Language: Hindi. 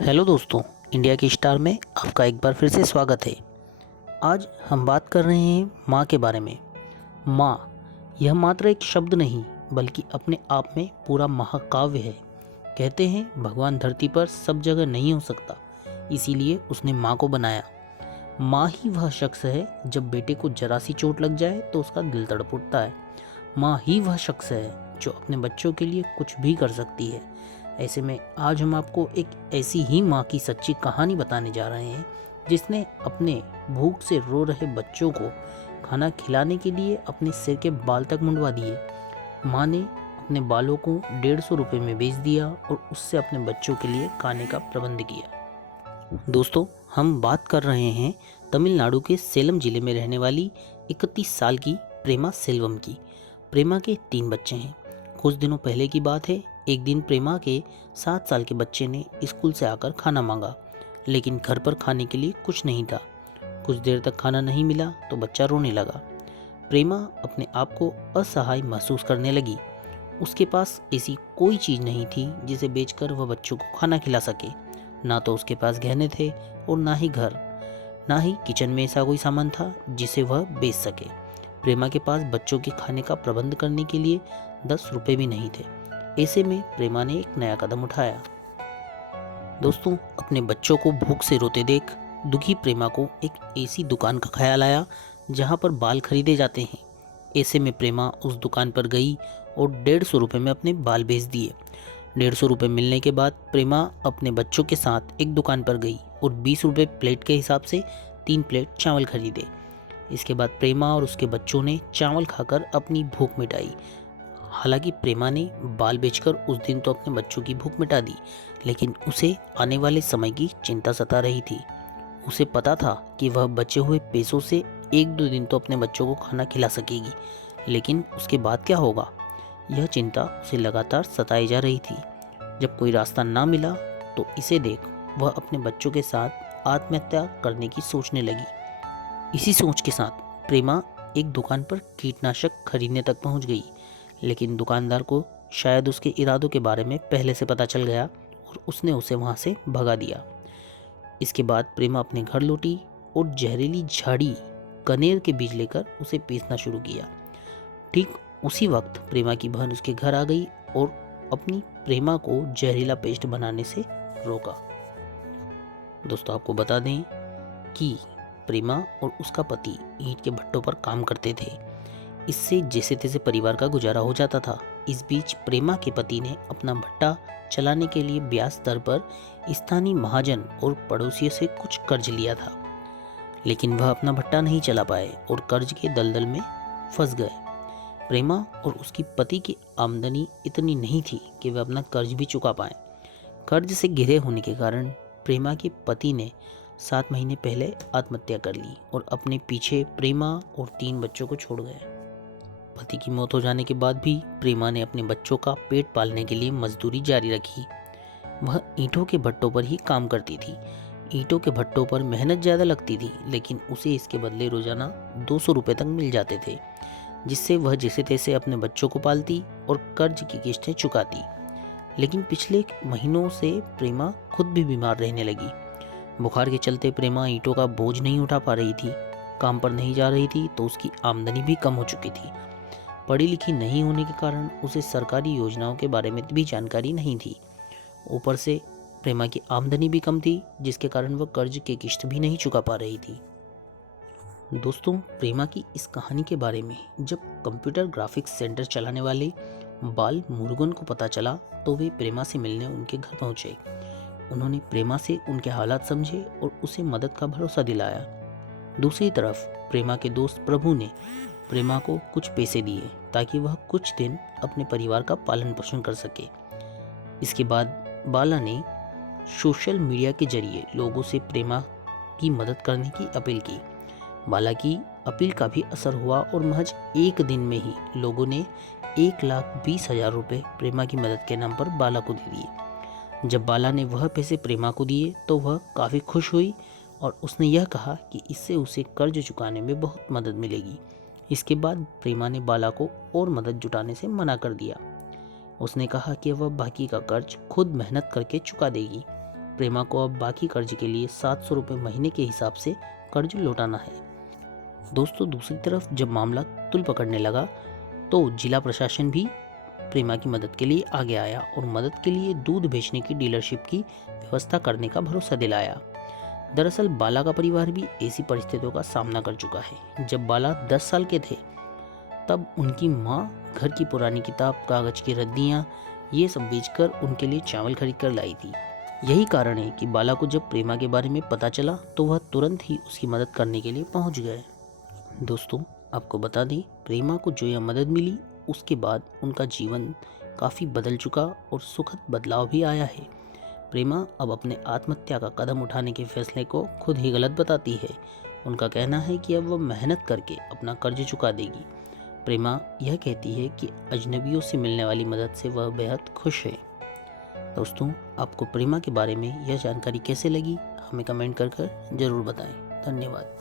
हेलो दोस्तों, इंडिया की स्टार में आपका एक बार फिर से स्वागत है। आज हम बात कर रहे हैं माँ के बारे में। माँ यह मात्र एक शब्द नहीं बल्कि अपने आप में पूरा महाकाव्य है। कहते हैं भगवान धरती पर सब जगह नहीं हो सकता, इसीलिए उसने माँ को बनाया। माँ ही वह शख्स है जब बेटे को जरा सी चोट लग जाए तो उसका दिल तड़प उठता है। माँ ही वह शख्स है जो अपने बच्चों के लिए कुछ भी कर सकती है। ऐसे में आज हम आपको एक ऐसी ही माँ की सच्ची कहानी बताने जा रहे हैं जिसने अपने भूख से रो रहे बच्चों को खाना खिलाने के लिए अपने सिर के बाल तक मुंडवा दिए। माँ ने अपने बालों को 150 रुपये में बेच दिया और उससे अपने बच्चों के लिए खाने का प्रबंध किया। दोस्तों, हम बात कर रहे हैं तमिलनाडु के सेलम जिले में रहने वाली 31 साल की प्रेमा सेल्वम की। प्रेमा के 3 बच्चे हैं। कुछ दिनों पहले की बात है। एक दिन प्रेमा के 7 साल के बच्चे ने स्कूल से आकर खाना मांगा, लेकिन घर पर खाने के लिए कुछ नहीं था। कुछ देर तक खाना नहीं मिला तो बच्चा रोने लगा। प्रेमा अपने आप को असहाय महसूस करने लगी। उसके पास ऐसी कोई चीज़ नहीं थी जिसे बेचकर वह बच्चों को खाना खिला सके। ना तो उसके पास गहने थे और ना ही घर, ना ही किचन में ऐसा कोई सामान था जिसे वह बेच सके। प्रेमा के पास बच्चों के खाने का प्रबंध करने के लिए 10 रुपये भी नहीं थे। ऐसे में प्रेमा ने एक नया कदम उठाया। दोस्तों, अपने बच्चों को भूख से रोते देख दुखी प्रेमा को एक ऐसी दुकान का ख्याल आया जहां पर बाल खरीदे जाते हैं। ऐसे में प्रेमा उस दुकान पर गई और 150 रुपये में अपने बाल बेच दिए। 150 रुपये मिलने के बाद प्रेमा अपने बच्चों के साथ एक दुकान पर गई और 20 रुपये प्लेट के हिसाब से 3 प्लेट चावल खरीदे। इसके बाद प्रेमा और उसके बच्चों ने चावल खाकर अपनी भूख मिटाई। हालांकि प्रेमा ने बाल बेचकर उस दिन तो अपने बच्चों की भूख मिटा दी, लेकिन उसे आने वाले समय की चिंता सता रही थी। उसे पता था कि वह बचे हुए पैसों से 1-2 दिन तो अपने बच्चों को खाना खिला सकेगी, लेकिन उसके बाद क्या होगा, यह चिंता उसे लगातार सताई जा रही थी। जब कोई रास्ता ना मिला तो इसे देख वह अपने बच्चों के साथ आत्महत्या करने की सोचने लगी। इसी सोच के साथ प्रेमा एक दुकान पर कीटनाशक खरीदने तक पहुंच गई, लेकिन दुकानदार को शायद उसके इरादों के बारे में पहले से पता चल गया और उसने उसे वहां से भगा दिया। इसके बाद प्रेमा अपने घर लौटी और जहरीली झाड़ी कनेर के बीज लेकर उसे पीसना शुरू किया। ठीक उसी वक्त प्रेमा की बहन उसके घर आ गई और अपनी प्रेमा को जहरीला पेस्ट बनाने से रोका। दोस्तों, आपको बता दें कि प्रेमा और उसका पति ईंट के भट्टों पर काम करते थे। इससे जैसे तैसे परिवार का गुजारा हो जाता था। इस बीच प्रेमा के पति ने अपना भट्टा चलाने के लिए ब्याज दर पर स्थानीय महाजन और पड़ोसियों से कुछ कर्ज लिया था, लेकिन वह अपना भट्टा नहीं चला पाए और कर्ज के दलदल में फंस गए। प्रेमा और उसकी पति की आमदनी इतनी नहीं थी कि वह अपना कर्ज भी चुका पाए। कर्ज से घिरे होने के कारण प्रेमा के पति ने 7 महीने पहले आत्महत्या कर ली और अपने पीछे प्रेमा और 3 बच्चों को छोड़ गए। पति की मौत हो जाने के बाद भी प्रेमा ने अपने बच्चों का पेट पालने के लिए मजदूरी जारी रखी। वह ईंटों के भट्टों पर ही काम करती थी। ईंटों के भट्टों पर मेहनत ज़्यादा लगती थी, लेकिन उसे इसके बदले रोजाना 200 रुपये तक मिल जाते थे, जिससे वह जैसे तैसे अपने बच्चों को पालती और कर्ज की किस्तें चुकाती। लेकिन पिछले महीनों से प्रेमा खुद भी बीमार रहने लगी। बुखार के चलते प्रेमा ईंटों का बोझ नहीं उठा पा रही थी, काम पर नहीं जा रही थी, तो उसकी आमदनी भी कम हो चुकी थी। पढ़ी लिखी नहीं होने के कारण उसे सरकारी योजनाओं के बारे में भी जानकारी नहीं थी। ऊपर से प्रेमा की आमदनी भी कम थी, जिसके कारण वह कर्ज की किश्त भी नहीं चुका पा रही थी। दोस्तों, प्रेमा की इस कहानी के बारे में जब कंप्यूटर ग्राफिक्स सेंटर चलाने वाले बाल मुरुगन को पता चला तो वे प्रेमा से मिलने उनके घर पहुंचे। उन्होंने प्रेमा से उनके हालात समझे और उसे मदद का भरोसा दिलाया। दूसरी तरफ प्रेमा के दोस्त प्रभु ने प्रेमा को कुछ पैसे दिए ताकि वह कुछ दिन अपने परिवार का पालन पोषण कर सके। इसके बाद बाला ने सोशल मीडिया के जरिए लोगों से प्रेमा की मदद करने की अपील की। बाला की अपील का भी असर हुआ और महज एक दिन में ही लोगों ने 1,20,000 रुपये प्रेमा की मदद के नाम पर बाला को दे दिए। जब बाला ने वह पैसे प्रेमा को दिए तो वह काफ़ी खुश हुई और उसने यह कहा कि इससे उसे कर्ज चुकाने में बहुत मदद मिलेगी। इसके बाद प्रेमा ने बाला को और मदद जुटाने से मना कर दिया। उसने कहा कि वह बाकी का कर्ज खुद मेहनत करके चुका देगी। प्रेमा को अब बाकी कर्ज के लिए 700 रुपये महीने के हिसाब से कर्ज लौटाना है। दोस्तों, दूसरी तरफ जब मामला तुल पकड़ने लगा तो जिला प्रशासन भी प्रेमा की मदद के लिए आगे आया और मदद के लिए दूध बेचने की डीलरशिप की व्यवस्था करने का भरोसा दिलाया। दरअसल बाला का परिवार भी ऐसी परिस्थितियों का सामना कर चुका है। जब बाला 10 साल के थे तब उनकी माँ घर की पुरानी किताब, कागज की रद्दियाँ ये सब बेचकर उनके लिए चावल खरीद कर लाई थी। यही कारण है कि बाला को जब प्रेमा के बारे में पता चला तो वह तुरंत ही उसकी मदद करने के लिए पहुंच गए। दोस्तों, आपको बता दें, प्रेमा को जो यह मदद मिली उसके बाद उनका जीवन काफ़ी बदल चुका और सुखद बदलाव भी आया है। प्रेमा अब अपने आत्महत्या का कदम उठाने के फैसले को खुद ही गलत बताती है। उनका कहना है कि अब वह मेहनत करके अपना कर्ज चुका देगी। प्रेमा यह कहती है कि अजनबियों से मिलने वाली मदद से वह बेहद खुश है। दोस्तों, आपको प्रेमा के बारे में यह जानकारी कैसे लगी हमें कमेंट कर ज़रूर बताएं। धन्यवाद।